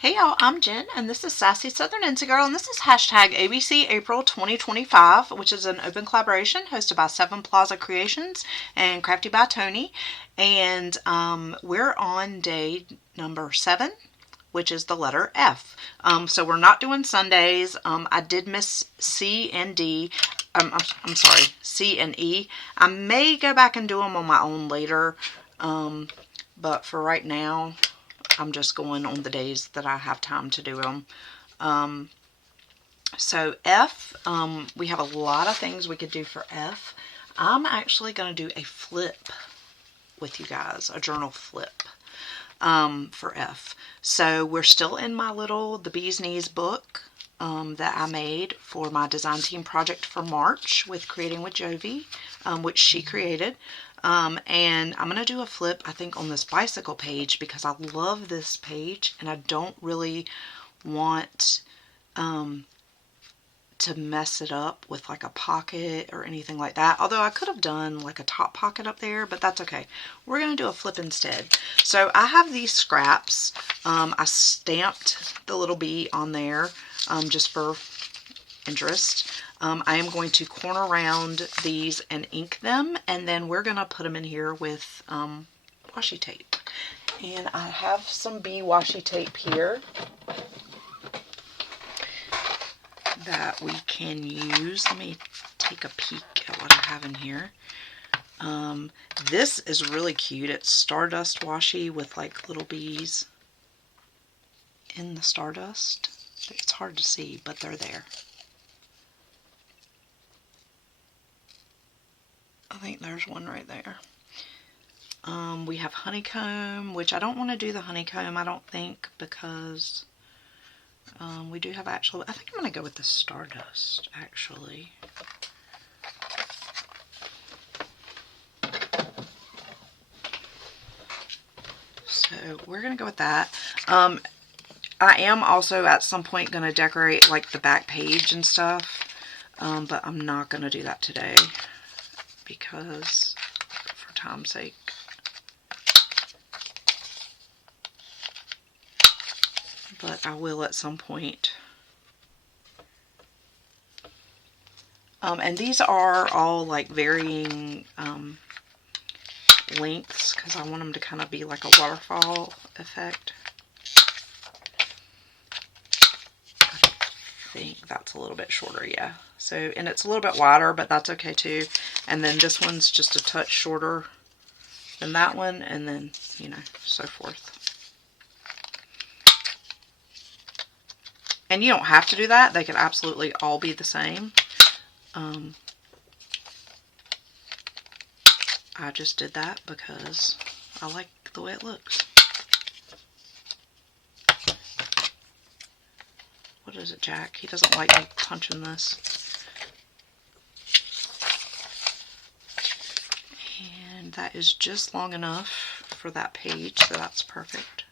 Hey y'all, I'm Jen, and this is Sassy Southern Insta Girl, and this is hashtag ABC April 2025, which is an open collaboration hosted by Seven Plaza Creations and Crafty by Tony. And we're on day number 7, which is the letter F. So we're not doing Sundays. I did miss C and D. I'm sorry, C and E. I may go back and do them on my own later, but for right now, I'm just going on the days that I have time to do them. So F, we have a lot of things we could do for F. I'm actually going to do a flip with you guys, a journal flip for F. So we're still in my The Bee's Knees book that I made for my design team project for March with Creating with Jovi, which she created. And I'm going to do a flip, I think, on this bicycle page because I love this page and I don't really want to mess it up with like a pocket or anything like that. Although I could have done like a top pocket up there, but that's okay. We're going to do a flip instead. So I have these scraps. I stamped the little bee on there just for interest. I am going to corner round these and ink them, and then we're going to put them in here with washi tape. And I have some bee washi tape here that we can use. Let me take a peek at what I have in here. This is really cute. It's Stardust washi with like little bees in the stardust. It's hard to see, but they're there. I think there's one right there. We have honeycomb, which I don't want to do the honeycomb, I don't think, because we do have actually, I think I'm going to go with the stardust, actually. So we're going to go with that. I am also at some point going to decorate like the back page and stuff, but I'm not going to do that today because for time's sake. But I will at some point. And these are all like varying lengths because I want them to kind of be like a waterfall effect. I think that's a little bit shorter, yeah. So, and it's a little bit wider, but that's okay too. And then this one's just a touch shorter than that one, and then, you know, so forth. And you don't have to do that. They could absolutely all be the same. I just did that because I like the way it looks. What is it, Jack? He doesn't like me punching this. And that is just long enough for that page, so that's perfect.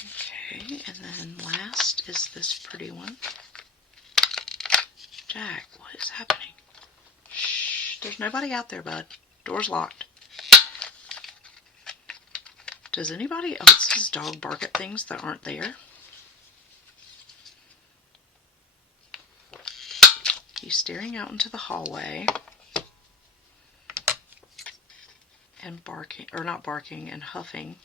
Okay, and then last is this pretty one. Jack, what is happening? Shh, there's nobody out there, bud. Door's locked. Does anybody else's dog bark at things that aren't there? He's staring out into the hallway and barking, or not barking, and huffing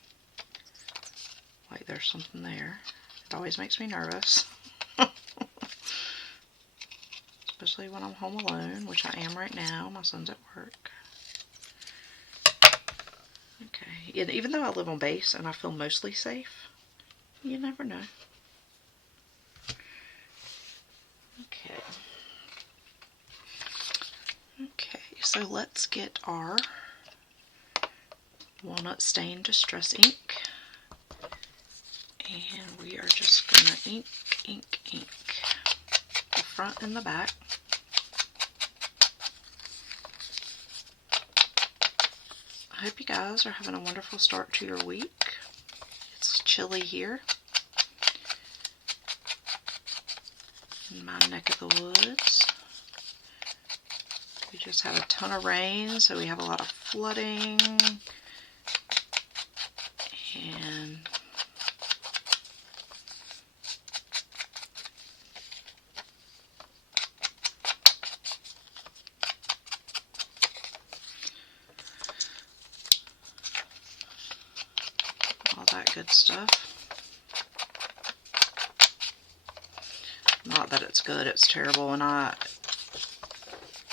like there's something there. It always makes me nervous. Especially when I'm home alone, which I am right now. My son's at work. Okay, and even though I live on base and I feel mostly safe, you never know. Okay. Okay, so let's get our walnut stain distress ink. And we are just going to ink, ink, ink the front and the back. I hope you guys are having a wonderful start to your week. It's chilly here in my neck of the woods. We just had a ton of rain, so we have a lot of flooding. And all that good stuff. Not that it's good, it's terrible, and I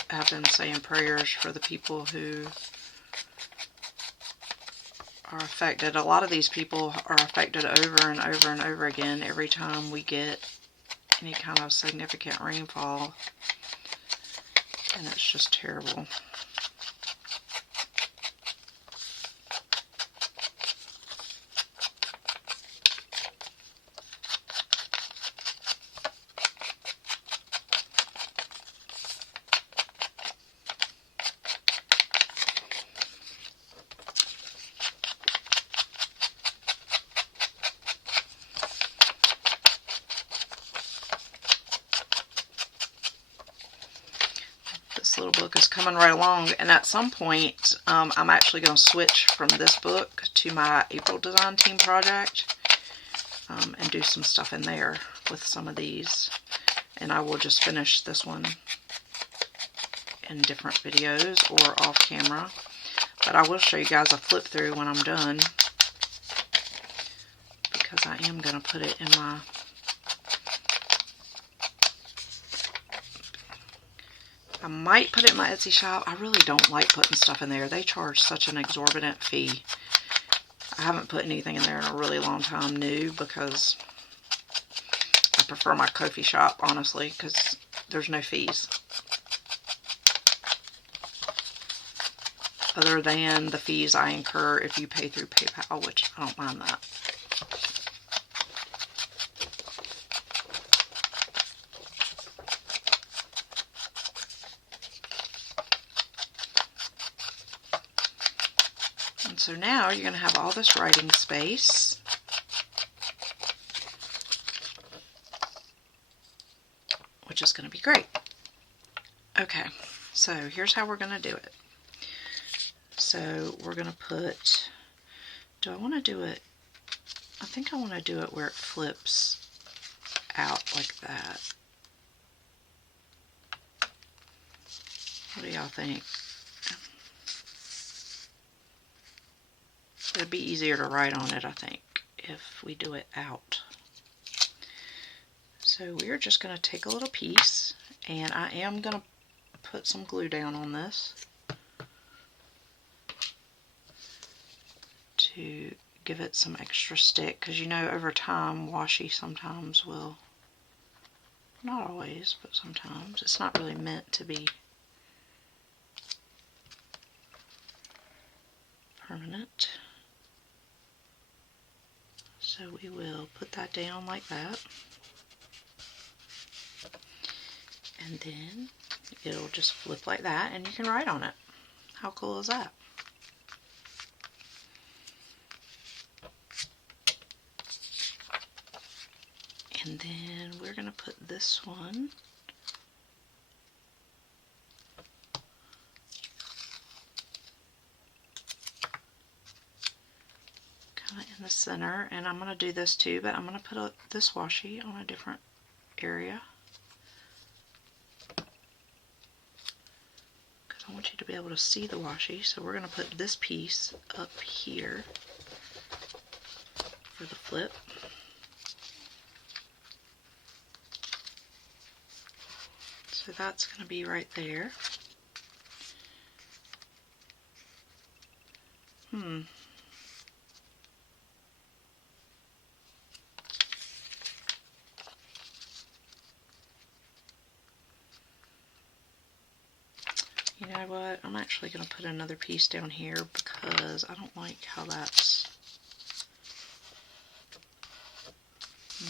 have been saying prayers for the people who are affected. A lot of these people are affected over and over and over again every time we get any kind of significant rainfall, and it's just terrible. This little book is coming right along, and at some point I'm actually going to switch from this book to my April Design Team project and do some stuff in there with some of these, and I will just finish this one in different videos or off camera, but I will show you guys a flip through when I'm done, because I am going to put it in my I might put it in my Etsy shop. I really don't like putting stuff in there. They charge such an exorbitant fee. I haven't put anything in there in a really long time new, because I prefer my Ko-fi shop, honestly, because there's no fees. Other than the fees I incur if you pay through PayPal, which I don't mind that. So now you're going to have all this writing space. Which is going to be great. Okay, so here's how we're going to do it. So we're going to put, do I want to do it, I think I want to do it where it flips out like that. What do y'all think? It'd be easier to write on it, I think, if we do it out. So we're just going to take a little piece, and I am going to put some glue down on this to give it some extra stick, because you know over time washi sometimes will, not always, but sometimes, it's not really meant to be permanent. So we will put that down like that, and then it'll just flip like that, and you can write on it. How cool is that? And then we're going to put this one kind of in the center, and I'm going to do this too, but I'm going to put this washi on a different area, because I want you to be able to see the washi. So we're going to put this piece up here for the flip. So that's going to be right there. You know what? I'm actually going to put another piece down here, because I don't like how that's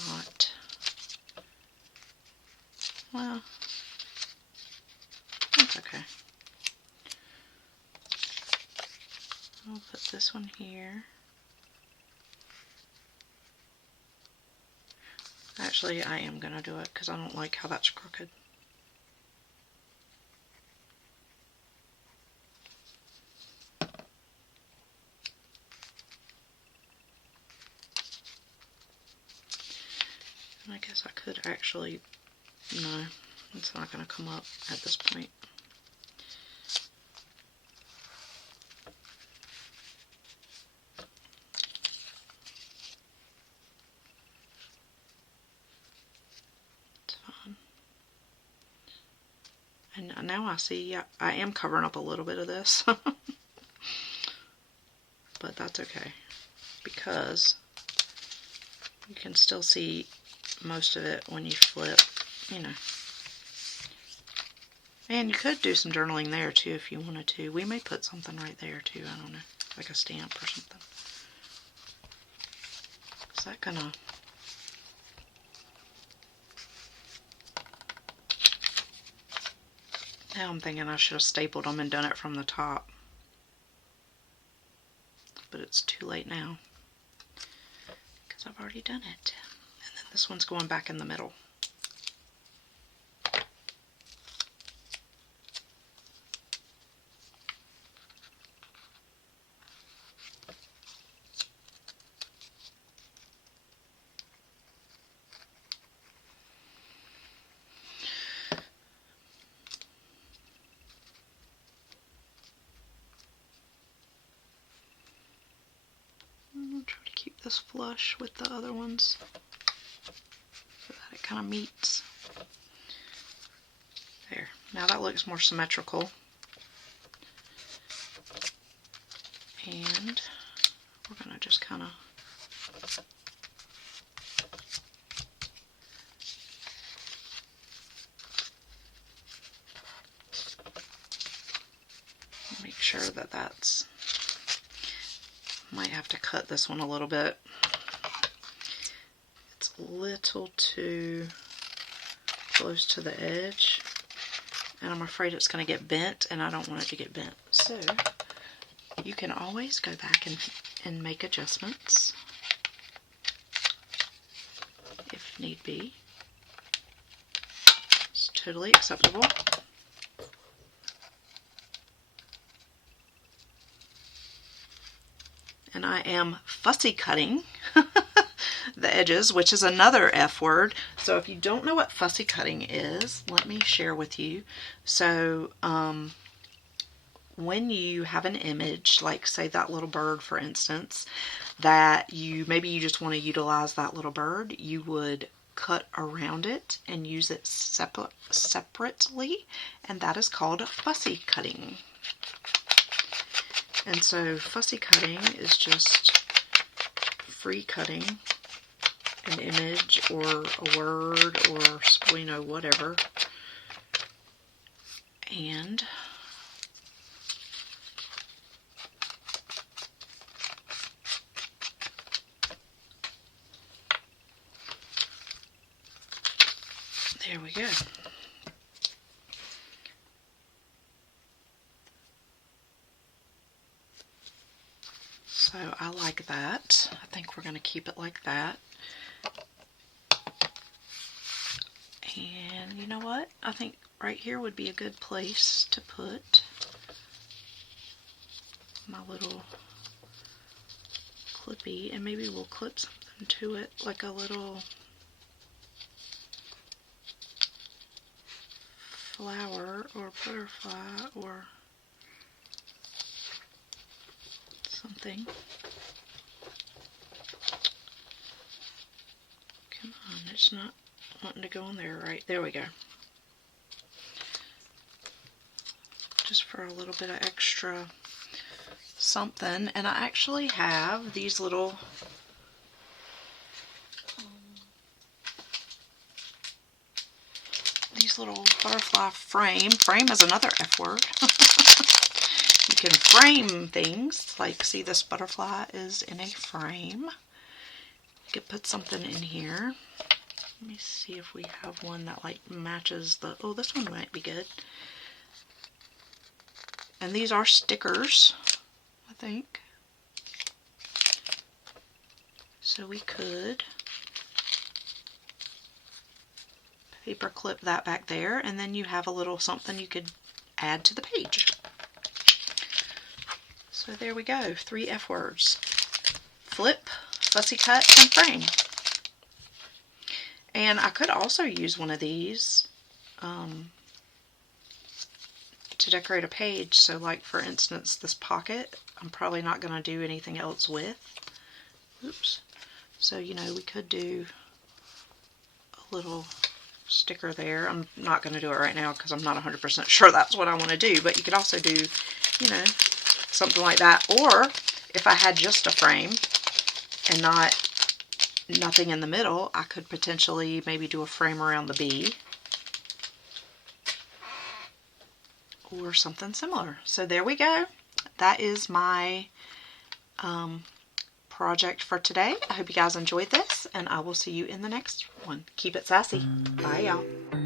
not, well, that's okay. I'll put this one here. Actually, I am going to do it because I don't like how that's crooked. I guess I could actually, no, it's not going to come up at this point. It's fine. And now I see I am covering up a little bit of this. But that's okay, because you can still see most of it when you flip, you know. And you could do some journaling there too if you wanted to. We may put something right there too, I don't know, like a stamp or something. Is that gonna... Now I'm thinking I should have stapled them and done it from the top. But it's too late now, because I've already done it. And then this one's going back in the middle. I'll try to keep this flush with the other ones so that it kind of meets. There. Now that looks more symmetrical. And we're going to just kind of make sure that that's... Might have to cut this one a little bit. It's a little too close to the edge, and I'm afraid it's going to get bent, and I don't want it to get bent. So you can always go back and make adjustments if need be. It's totally acceptable. And I am fussy cutting the edges, which is another F word. So if you don't know what fussy cutting is, let me share with you. So when you have an image, like say that little bird, for instance, that maybe you just want to utilize that little bird, you would cut around it and use it separately, and that is called fussy cutting. And so fussy cutting is just free cutting an image or a word or, you know, whatever. And there we go. So I like that. I think we're going to keep it like that. And you know what? I think right here would be a good place to put my little clippy, and maybe we'll clip something to it, like a little flower or butterfly or something. Come on, it's not wanting to go on there right. There we go. Just for a little bit of extra something. And I actually have these little butterfly frame. Frame is another F word. You can frame things, like see this butterfly is in a frame. You could put something in here. Let me see if we have one that like matches the, oh, this one might be good. And these are stickers, I think. So we could paper clip that back there, and then you have a little something you could add to the page. So there we go, 3 F words. Flip, fussy cut, and frame. And I could also use one of these to decorate a page. So like for instance, this pocket, I'm probably not going to do anything else with. Oops. So, you know, we could do a little sticker there. I'm not going to do it right now because I'm not 100% sure that's what I want to do, but you could also do, you know, something like that. Or if I had just a frame and nothing in the middle, I could potentially maybe do a frame around the bee or something similar. So there we go. That is my project for today. I hope you guys enjoyed this, and I will see you in the next one. Keep it sassy. Bye, y'all.